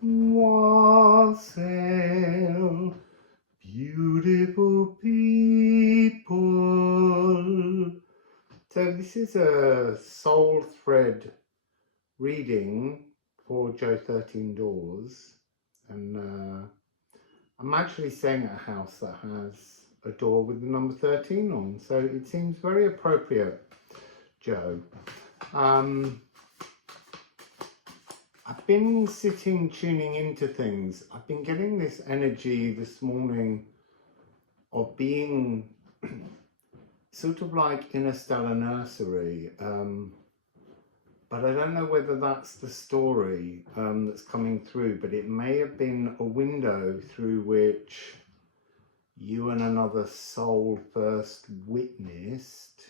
Wassail, beautiful people. So this is a soul thread reading for Jo13Doors, and I'm actually staying at a house that has a door with the number 13 on, so it seems very appropriate, Jo. I've been sitting tuning into things. I've been getting this energy this morning of being sort of like in a stellar nursery, but I don't know whether that's the story that's coming through, but it may have been a window through which you and another soul first witnessed,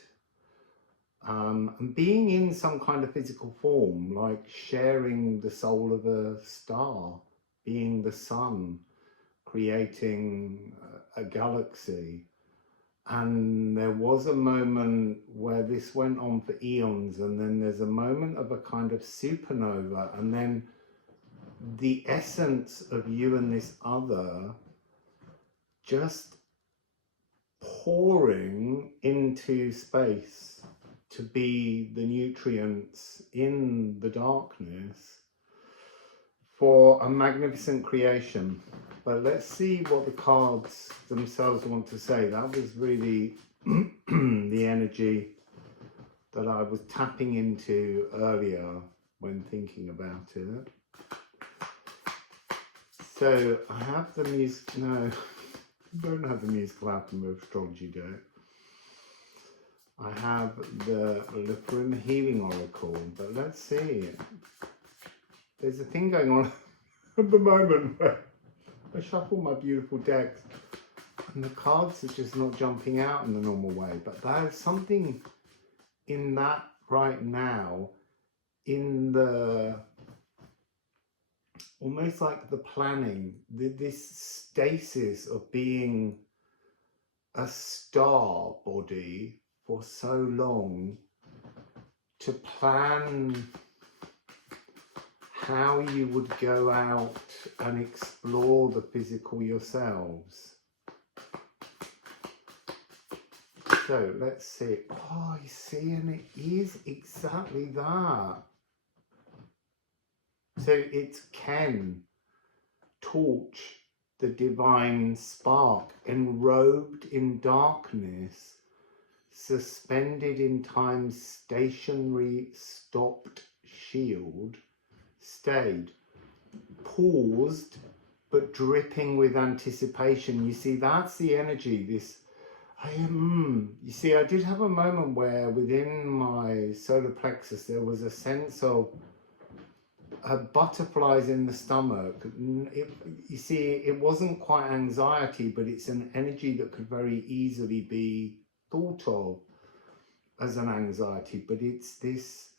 and being in some kind of physical form, like sharing the soul of a star, being the sun, creating a galaxy. And there was a moment where this went on for eons, and then there's a moment of a kind of supernova, and then the essence of you and this other just pouring into space to be the nutrients in the darkness for a magnificent creation. But let's see what the cards themselves want to say. That was really the energy that I was tapping into earlier when thinking about it. So I have the music, no, I don't have the musical Alchemy of Astrology deck. I have the Liffruma Healing Oracle, but let's see. There's a thing going on at the moment where I shuffle my beautiful decks and the cards are just not jumping out in the normal way, but there's something in that right now, in the almost like the planning, this stasis of being a star body for so long, to plan how you would go out and explore the physical yourselves. So let's see. Oh, you see, and it is exactly that. So it's Ken, torch, the divine spark, enrobed in darkness, suspended in time's stationary, stopped shield, stayed, paused, but dripping with anticipation. You see, that's the energy. This, you see, I did have a moment where within my solar plexus there was a sense of butterflies in the stomach. You see, it wasn't quite anxiety, but it's an energy that could very easily be thought of as an anxiety, but it's this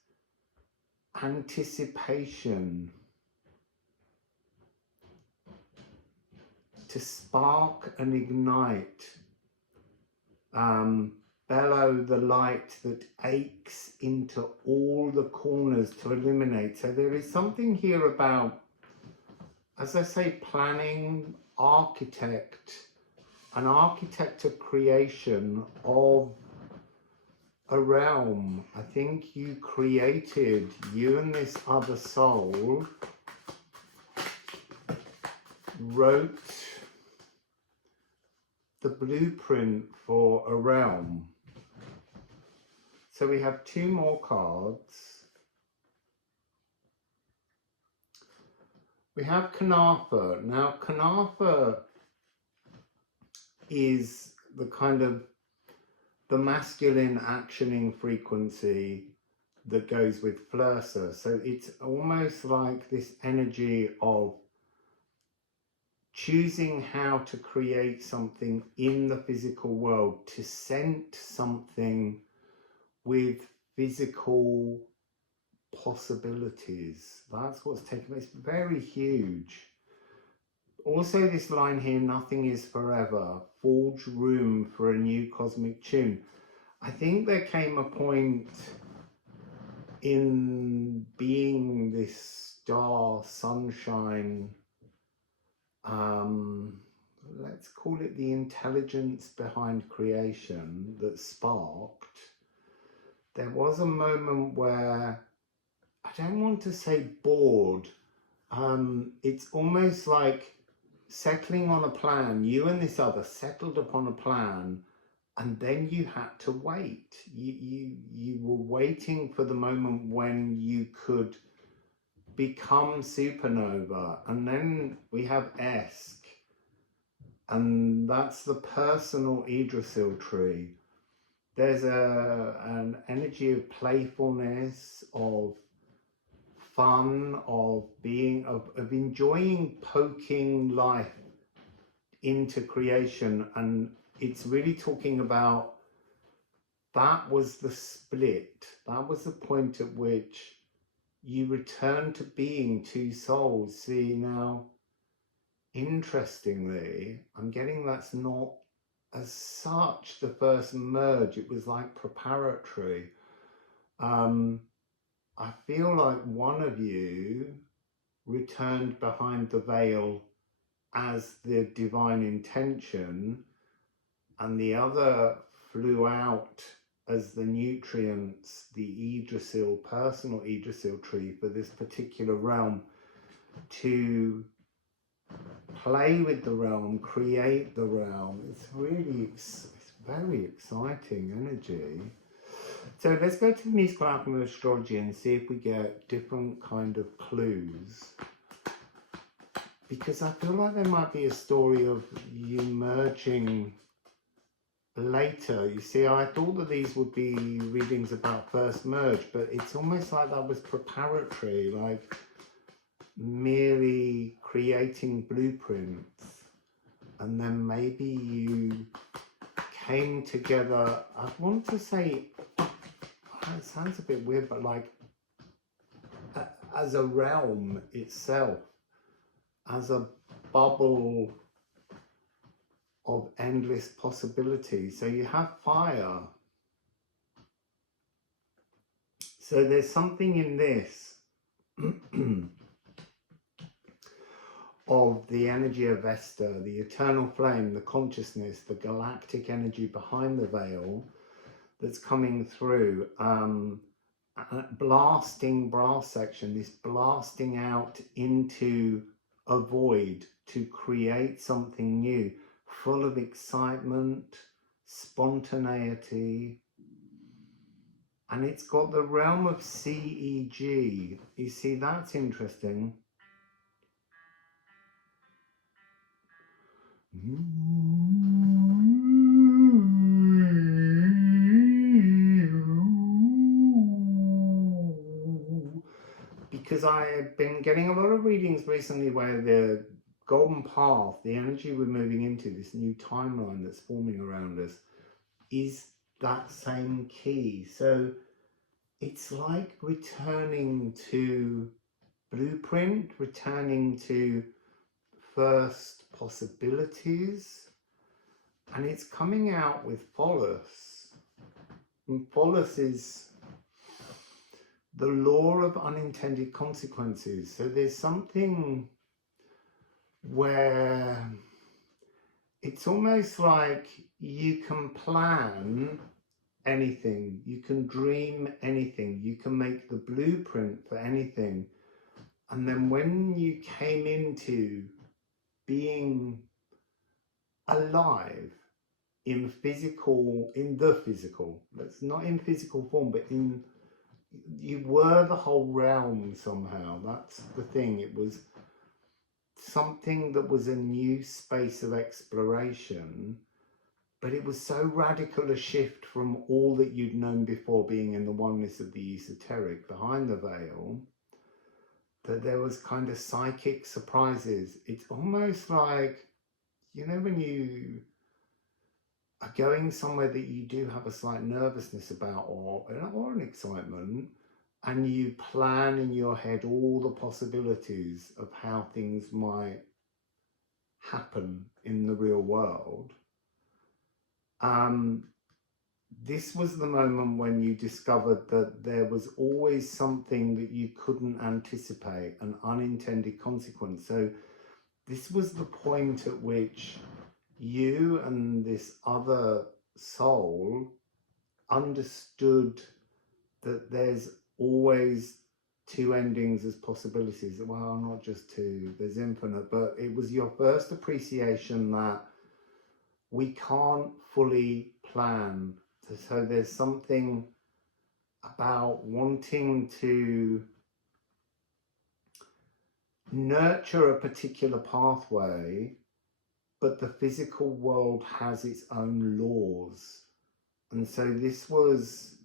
anticipation to spark and ignite, bellow the light that aches into all the corners to illuminate. So there is something here about, as I say, planning, an architect of creation of a realm. I think you created, you and this other soul wrote the blueprint for a realm. So we have two more cards. We have Kanatha. Now Kanatha is the kind of the masculine actioning frequency that goes with Flursa. So it's almost like this energy of choosing how to create something in the physical world, to scent something with physical possibilities. That's what's taking place. Very huge. Also this line here, nothing is forever, forge room for a new cosmic tune. I think there came a point in being this star, sunshine, let's call it the intelligence behind creation that sparked, there was a moment where, I don't want to say bored, it's almost like settling on a plan. You and this other settled upon a plan, and then you had to wait. You were waiting for the moment when you could become supernova. And then we have Esk, and that's the personal Yggdrasil tree. There's an energy of playfulness, of fun, of being, of enjoying poking life into creation. And it's really talking about, that was the split. That was the point at which you return to being two souls. See, now, interestingly, I'm getting that's not as such the first merge. It was like preparatory. I feel like one of you returned behind the veil as the divine intention, and the other flew out as the nutrients, the Yggdrasil, personal Yggdrasil tree for this particular realm, to play with the realm, create the realm. It's really, it's very exciting energy. So let's go to the musical alchemy of astrology and see if we get different kind of clues. Because I feel like there might be a story of you merging later. You see, I thought that these would be readings about first merge, but it's almost like that was preparatory, like merely creating blueprints, and then maybe you came together. I want to say, it sounds a bit weird, but like as a realm itself, as a bubble of endless possibilities. So you have fire. So there's something in this of the energy of Vesta, the eternal flame, the consciousness, the galactic energy behind the veil that's coming through. Blasting brass section, this blasting out into a void to create something new, full of excitement, spontaneity. And it's got the realm of CEG. You see, that's interesting. Because I've been getting a lot of readings recently where the golden path, the energy we're moving into, this new timeline that's forming around us, is that same key. So it's like returning to blueprint, returning to first possibilities, and it's coming out with Pholus. And Pholus is the law of unintended consequences. So there's something where it's almost like you can plan anything, you can dream anything, you can make the blueprint for anything. And then when you came into being alive in the physical, that's not in physical form, but in, you were the whole realm somehow. That's the thing. It was something that was a new space of exploration, but it was so radical a shift from all that you'd known before, being in the oneness of the esoteric behind the veil, that there was kind of psychic surprises. It's almost like, you know, when you are going somewhere that you do have a slight nervousness about, or an excitement, and you plan in your head all the possibilities of how things might happen in the real world. this was the moment when you discovered that there was always something that you couldn't anticipate, an unintended consequence. So this was the point at which you and this other soul understood that there's always two endings as possibilities. Well, not just two, there's infinite, but it was your first appreciation that we can't fully plan. So there's something about wanting to nurture a particular pathway, but the physical world has its own laws. And so this was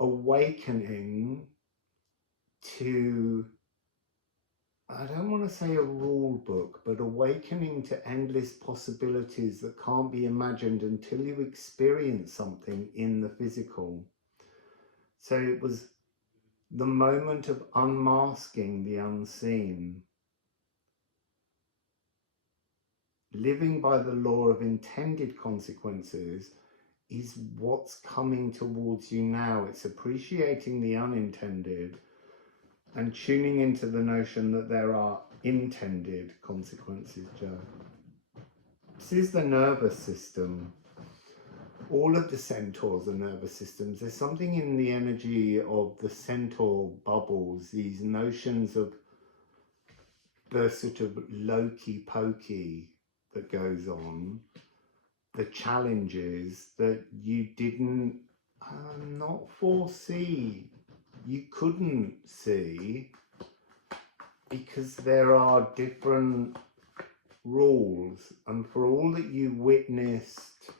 awakening to, I don't want to say a rule book, but awakening to endless possibilities that can't be imagined until you experience something in the physical. So it was the moment of unmasking the unseen. Living by the law of intended consequences is what's coming towards you now. It's appreciating the unintended and tuning into the notion that there are intended consequences, Jo. This is the nervous system. All of the centaurs are nervous systems. There's something in the energy of the centaur bubbles, these notions of the sort of lokey pokey that goes on, the challenges that you didn't not foresee, you couldn't see, because there are different rules. And for all that you witnessed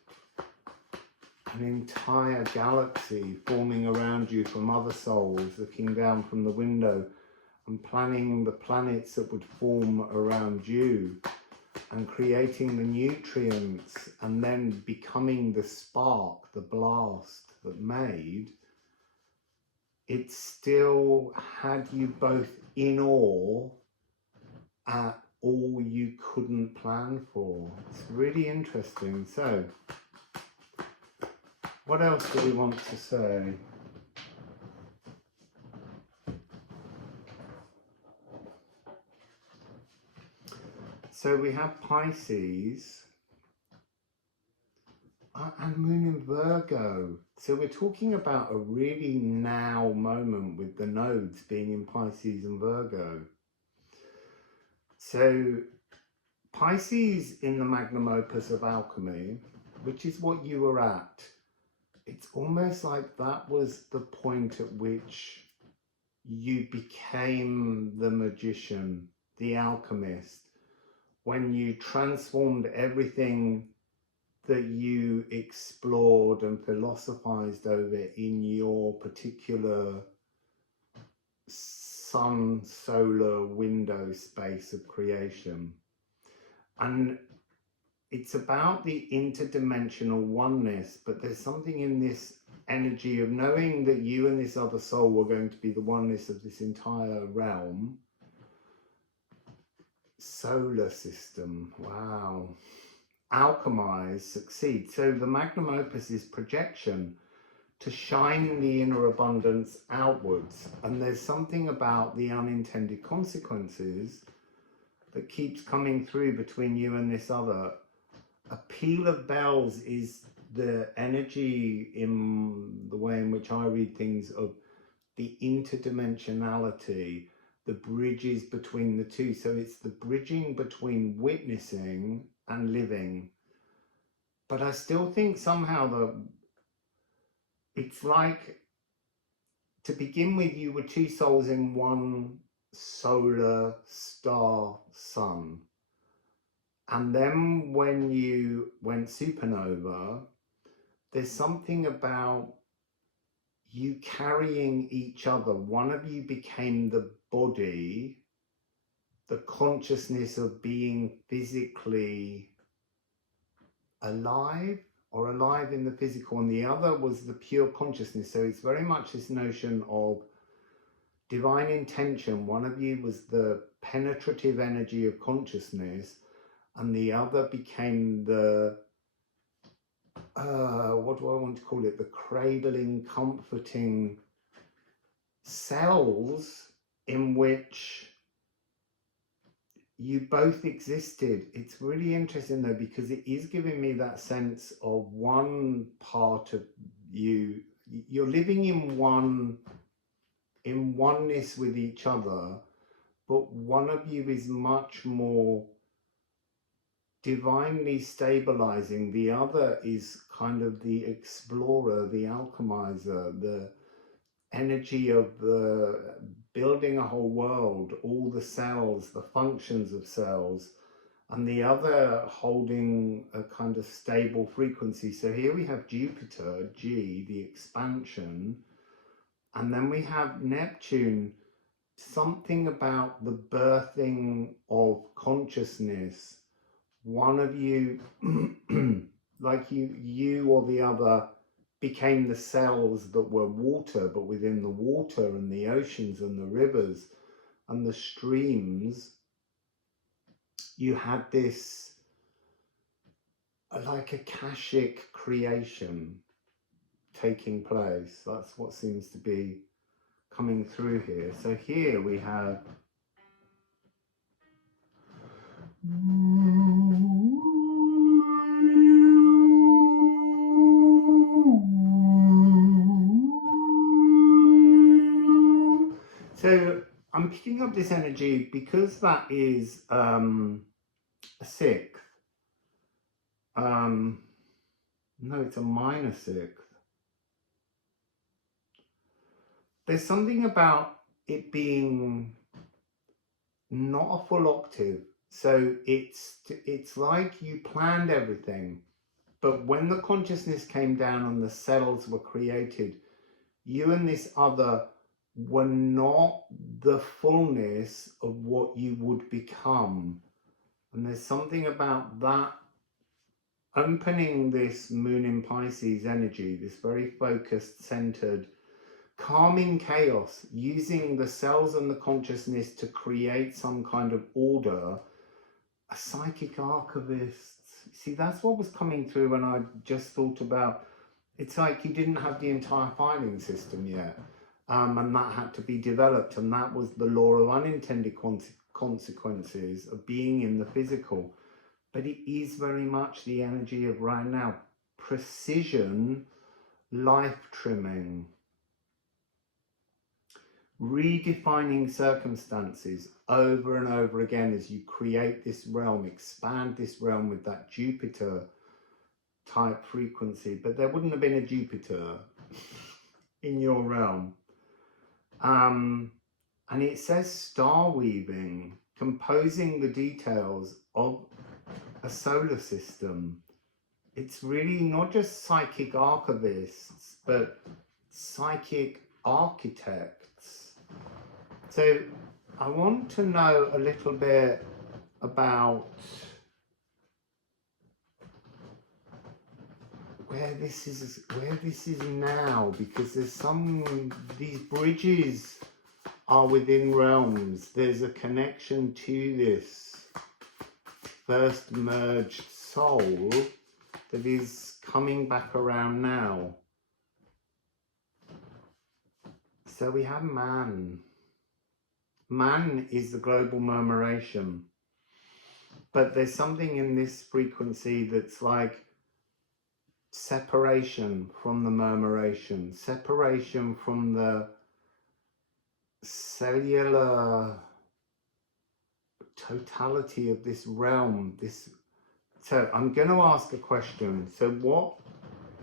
an entire galaxy forming around you from other souls looking down from the window and planning the planets that would form around you and creating the nutrients and then becoming the spark, the blast that made, it still had you both in awe at all you couldn't plan for. It's really interesting. So, what else do we want to say? So we have Pisces and Moon in Virgo. So we're talking about a really now moment with the nodes being in Pisces and Virgo. So Pisces in the magnum opus of Alchemy, which is what you were at, it's almost like that was the point at which you became the magician, the alchemist, when you transformed everything that you explored and philosophized over in your particular sun solar window space of creation. And it's about the interdimensional oneness, but there's something in this energy of knowing that you and this other soul were going to be the oneness of this entire realm. Solar system, wow. Alchemize, succeed. So the magnum opus is projection, to shine the inner abundance outwards. And there's something about the unintended consequences that keeps coming through between you and this other. A peal of bells is the energy, in the way in which I read things, of the interdimensionality, the bridges between the two. So it's the bridging between witnessing and living. But I still think somehow that it's like, to begin with, you were two souls in one solar star sun. And then when you went supernova, there's something about you carrying each other. One of you became the body, the consciousness of being physically alive, or alive in the physical, and the other was the pure consciousness. So it's very much this notion of divine intention. One of you was the penetrative energy of consciousness, and the other became the what do I want to call it? The cradling, comforting cells in which you both existed. It's really interesting though, because it is giving me that sense of one part of you, you're living in oneness with each other, but one of you is much more divinely stabilizing. The other is kind of the explorer, the alchemizer, the energy of the building a whole world, all the cells, the functions of cells, and the other holding a kind of stable frequency. So here we have Jupiter, G, the expansion, and then we have Neptune, something about the birthing of consciousness. One of you, like you or the other, became the cells that were water, but within the water and the oceans and the rivers and the streams, you had this like akashic creation taking place. That's what seems to be coming through here. So here we have so I'm picking up this energy because that is a sixth. No, it's a minor sixth. There's something about it being not a full octave. So it's like you planned everything, but when the consciousness came down and the cells were created, you and this other were not the fullness of what you would become. And there's something about that opening this moon in Pisces energy, this very focused, centered, calming chaos, using the cells and the consciousness to create some kind of order. A psychic archivist. See, that's what was coming through when I just thought about, it's like you didn't have the entire filing system yet, and that had to be developed, and that was the law of unintended consequences of being in the physical. But it is very much the energy of right now, precision, life trimming, redefining circumstances over and over again as you create this realm, expand this realm with that Jupiter type frequency. But there wouldn't have been a Jupiter in your realm. And it says star weaving, composing the details of a solar system. It's really not just psychic archivists, but psychic architects. So I want to know a little bit about where this is now, because there's these bridges are within realms. There's a connection to this first merged soul that is coming back around now. So we have man. Man is the global murmuration. But there's something in this frequency that's like separation from the murmuration, separation from the cellular totality of this realm. So I'm going to ask a question. So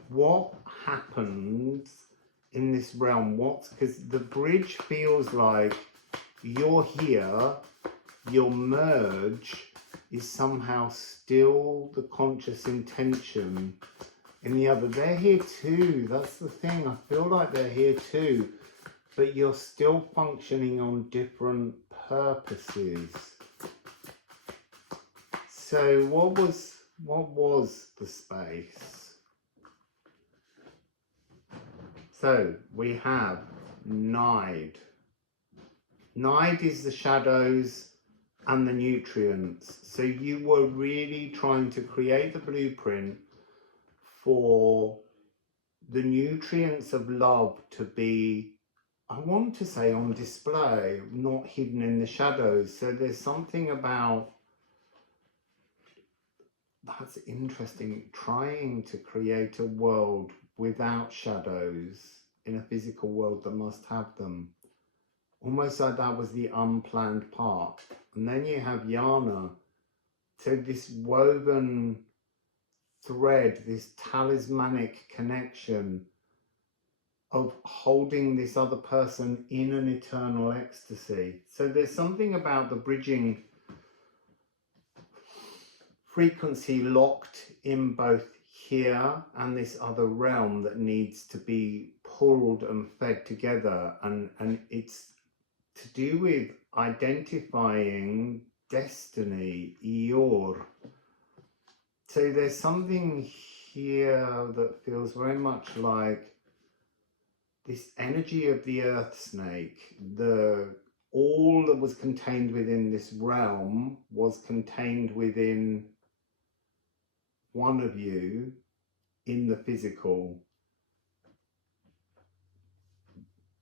what happens in this realm? Because the bridge feels like you're here, your merge is somehow still the conscious intention in the other. They're here too, that's the thing. I feel like they're here too, but you're still functioning on different purposes. So what was the space? So we have Nide. Nide is the shadows and the nutrients. So you were really trying to create the blueprint for the nutrients of love to be, I want to say, on display, not hidden in the shadows. So there's something about, that's interesting, trying to create a world without shadows in a physical world that must have them. Almost like that was the unplanned part. And then you have Yana. So this woven thread, this talismanic connection of holding this other person in an eternal ecstasy. So there's something about the bridging frequency locked in both here and this other realm that needs to be pulled and fed together, and it's to do with identifying destiny, Yor. So there's something here that feels very much like this energy of the earth snake. All that was contained within this realm was contained within one of you in the physical.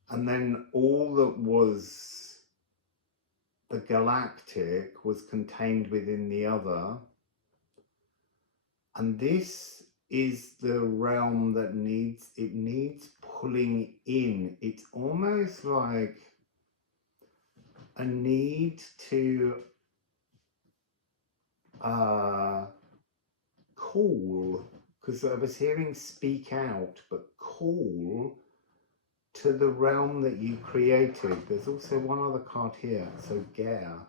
And then all that was the galactic was contained within the other. And this is the realm that needs pulling in. It's almost like a need to call, because I was hearing speak out, but call to the realm that you created. There's also one other card here. So Ger,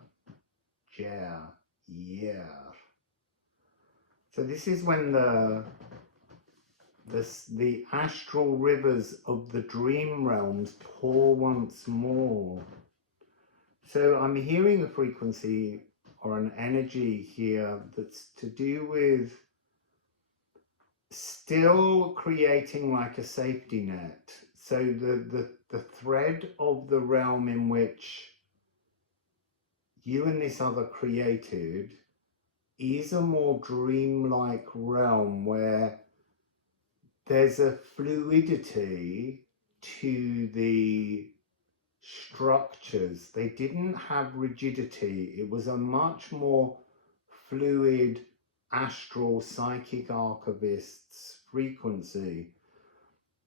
yeah. So this is when the astral rivers of the dream realms pour once more. So I'm hearing a frequency or an energy here that's to do with still creating like a safety net. So the thread of the realm in which you and this other created is a more dreamlike realm where there's a fluidity to the structures. They didn't have rigidity. It was a much more fluid astral psychic archivist's frequency.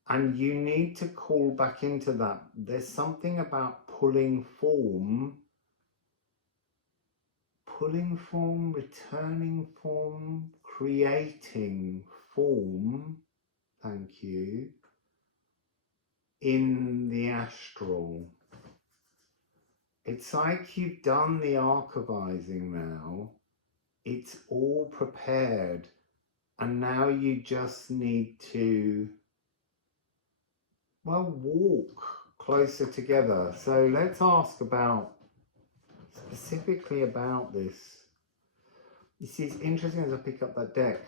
And you need to call back into that. There's something about pulling form, returning form, creating form, thank you, in the astral. It's like you've done the archivizing now. It's all prepared. And now you just need to, well, walk closer together. So let's ask about, specifically about this. This is interesting as I pick up that deck.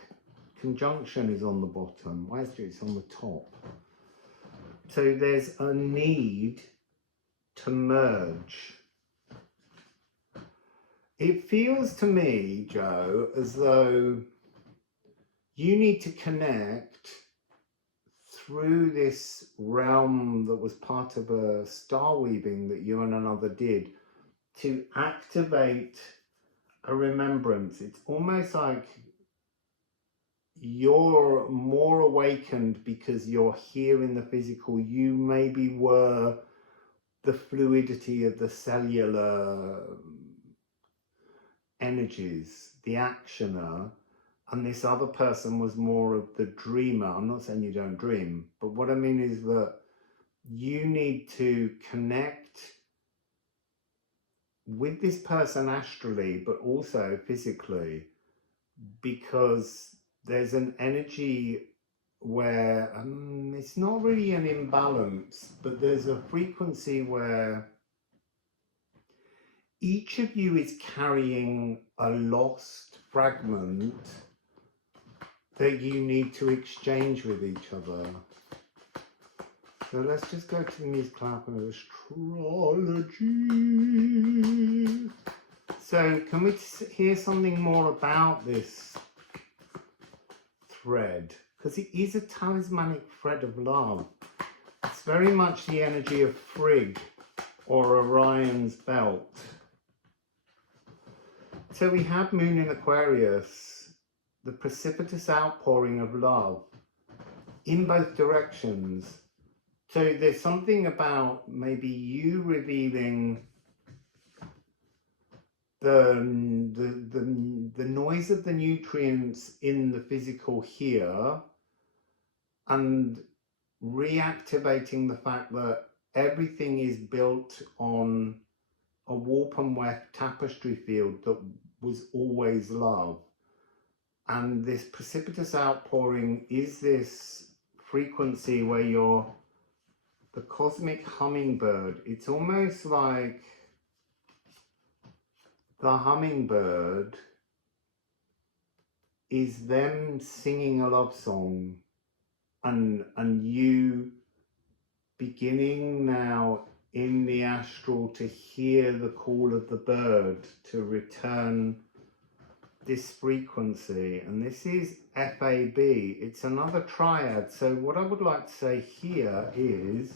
Conjunction is on the bottom. Where's it? It's on the top. So there's a need to merge. It feels to me, Jo, as though you need to connect through this realm that was part of a star weaving that you and another did to activate a remembrance. It's almost like you're more awakened because you're here in the physical. You maybe were the fluidity of the cellular energies, the actioner, and this other person was more of the dreamer. I'm not saying you don't dream, but what I mean is that you need to connect with this person astrally, but also physically, because there's an energy where it's not really an imbalance, but there's a frequency where each of you is carrying a lost fragment that you need to exchange with each other. So let's just go to the music clap of Astrology. So can we hear something more about this thread? because it is a talismanic thread of love. It's very much the energy of Frigg or Orion's belt. So we have Moon in Aquarius, the precipitous outpouring of love in both directions. So there's something about maybe you revealing the noise of the nutrients in the physical here and reactivating the fact that everything is built on a warp and weft tapestry field that was always love. And this precipitous outpouring is this frequency where you're the cosmic hummingbird. It's almost like the hummingbird is them singing a love song, and you beginning now in the astral to hear the call of the bird to return this frequency. And this is FAB. It's another triad. So what I would like to say here is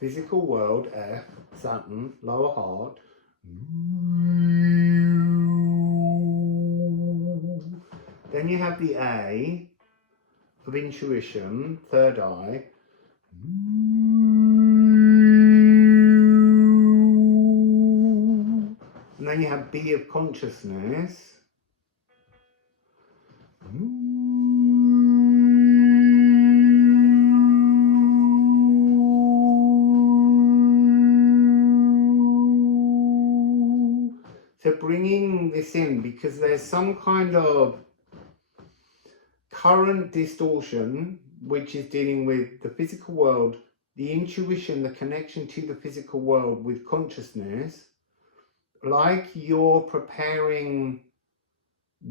physical world, F, Saturn, lower heart. Then you have the A of intuition, third eye. And then you have B of consciousness. So bringing this in, because there's some kind of current distortion which is dealing with the physical world, the intuition, the connection to the physical world with consciousness, like you're preparing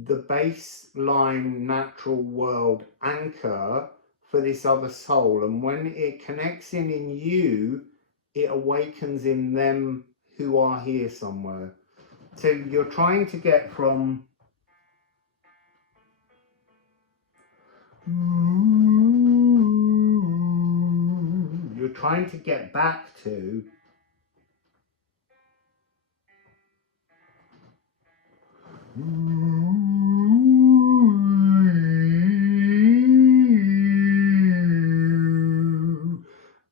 the baseline natural world anchor for this other soul, and when it connects in you, it awakens in them who are here somewhere. So you're trying to get from you're trying to get back to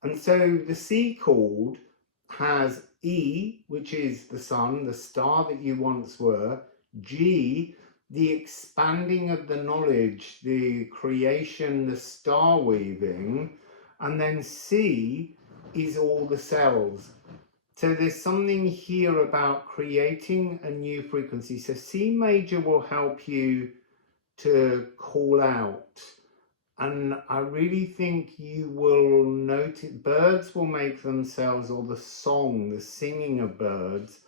and so the C chord has E, which is the sun, the star that you once were, G, the expanding of the knowledge, the creation, the star weaving, and then C is all the cells. So there's something here about creating a new frequency. So C major will help you to call out. And I really think you will notice birds will make themselves, or the song, the singing of birds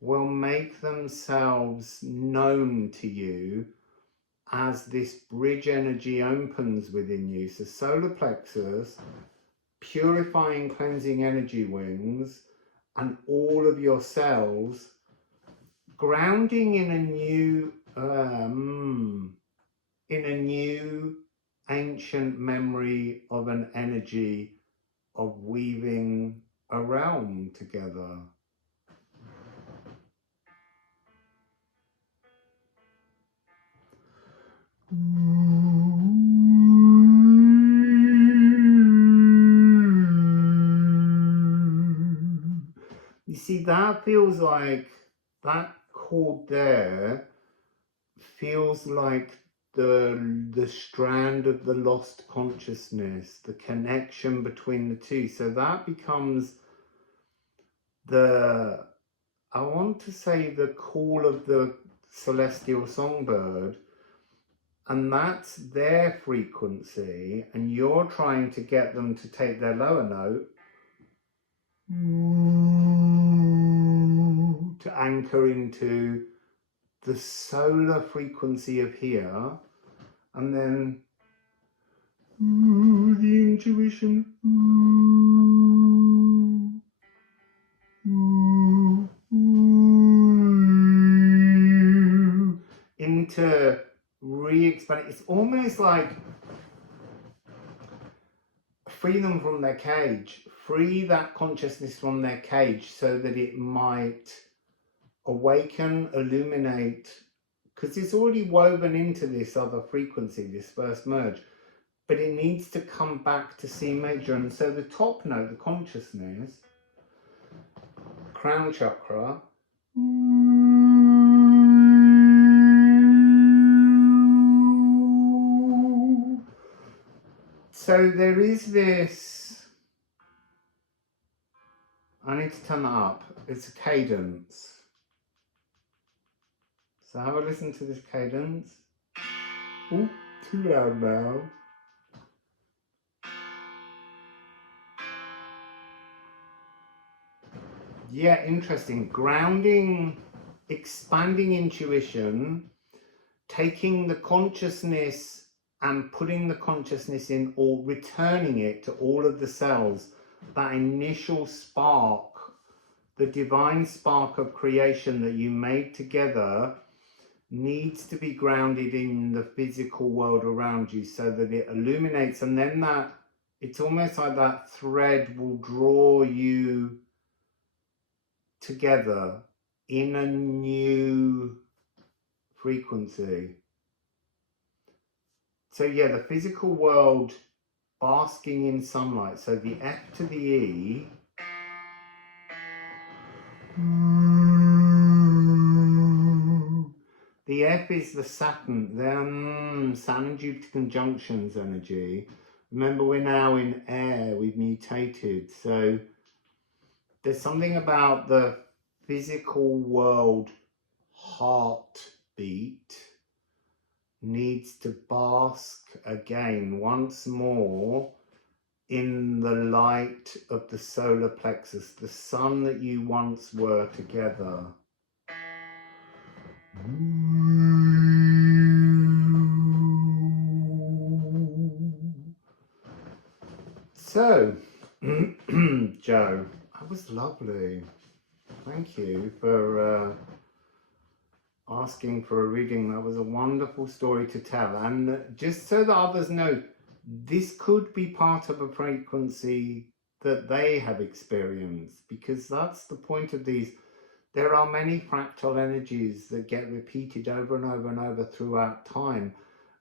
will make themselves known to you as this bridge energy opens within you. So solar plexus, purifying, cleansing energy wings, and all of your cells grounding in a new ancient memory of an energy of weaving a realm together. You see, that feels like, that chord there feels like the strand of the lost consciousness, the connection between the two. So that becomes I want to say the call of the celestial songbird, and that's their frequency, and you're trying to get them to take their lower note to anchor into the solar frequency of here, and then the intuition. begin to re-expand. It's almost like free them from their cage, free that consciousness from their cage so that it might awaken, illuminate, because it's already woven into this other frequency, this first merge, but it needs to come back to C major. And so the top note, the consciousness, crown chakra, so there is this, I need to turn that up, it's a cadence. So have a listen to this cadence. Oh, too loud now. Yeah, interesting. Grounding, expanding intuition, taking the consciousness and putting the consciousness in, or returning it to all of the cells, that initial spark, the divine spark of creation that you made together, needs to be grounded in the physical world around you so that it illuminates, and then that, it's almost like that thread will draw you together in a new frequency. So yeah, the physical world basking in sunlight. So the F to the E. The F is the Saturn, the Saturn and Jupiter conjunctions energy. Remember, we're now in air, we've mutated. So there's something about the physical world heartbeat needs to bask again once more in the light of the solar plexus, the sun that you once were together. So, Jo, that was lovely. Thank you for asking for a reading. That was a wonderful story to tell. And just so that others know, this could be part of a frequency that they have experienced, because that's the point of these. There are many fractal energies that get repeated over and over and over throughout time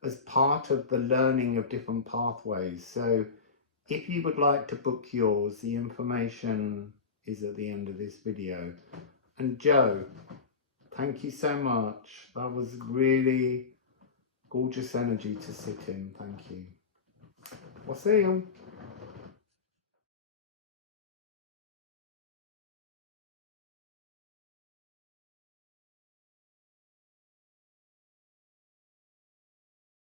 as part of the learning of different pathways. So if you would like to book yours, the information is at the end of this video. And Jo, thank you so much. That was really gorgeous energy to sit in. Thank you. Wassail.